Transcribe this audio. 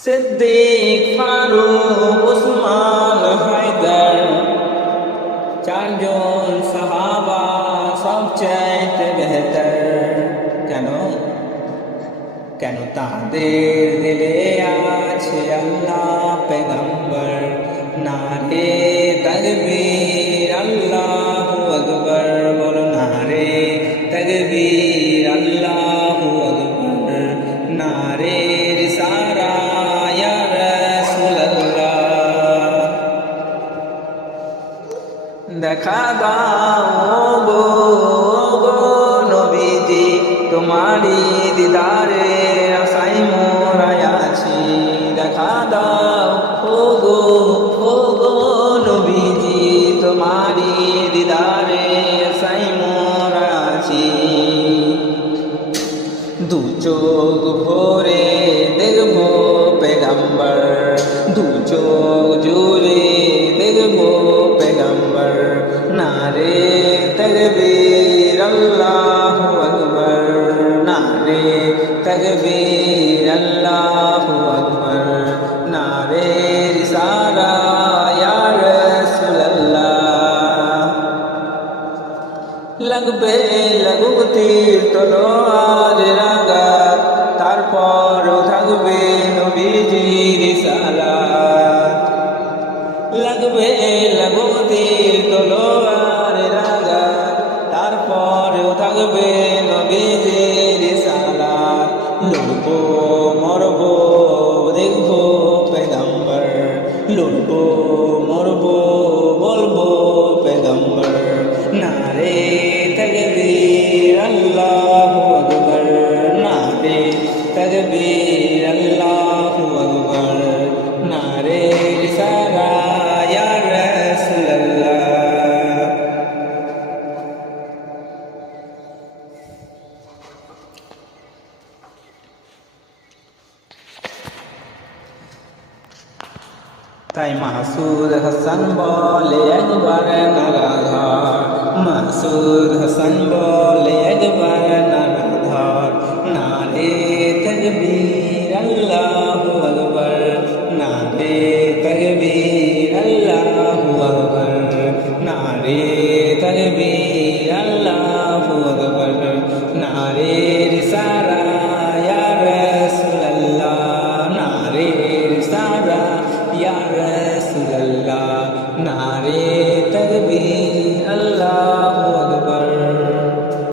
সিদ্দিক, ফারুক, উসমান, হায়দার, চারজন সাহাবা সবচাইতে বেহতর। কেন? কেন তাদের দিলে আছে আল্লাহ পেগম্বর। নারে তাকবীর আল্লাহু আকবার, বলো নারে তাকবীর আল্লাহু আকবার। নারে রিসালা ইয়া রাসূলুল্লাহ। দেখা দাও গো নবীজি, তোমারি দিদারে আশায় মোরা আছি। দেখা দাও গো নবীজি, তোমারি দিদারে আশায় মোরা আছি। দু চোখ ভরে দেখবো পেগম্বর, দু চোখ জুড়ে দেখবো পেগম্বর। নারে তাকবীর আল্লাহু আকবার, নারে তাকবীর আল্লাহু আকবার। নারে রিসালা ইয়া রাসূলুল্লাহ। লাগবে লাগুক তীর তলোয়ার আঘাত, তারপরও থাকবে নবীজির রিসালাত। লাগবে লাগুক তীর তলোয়ার আঘাত, তারপরও থাকবে নবীজির রিসালাত। লড়বো মরবো দেখবো পেগম্বর, লড়বো মরবো বলবো পেগম্বর। নারে তাকবীর আল্লাহু আকবার, নারে তাকবীর আল্লাহু আকবার। নারে রিসালা ইয়া রাসূলুল্লাহ। তাই মাসুদ হাসান বলে একবার নারাধার, মাসুদ হাসান বলে একবার নারাধার। নারে তাকবীর আল্লাহু আকবার, নারে তাকবীর আল্লাহু আকবার। নারে তাকবীর আল্লাহু আকবার, নারে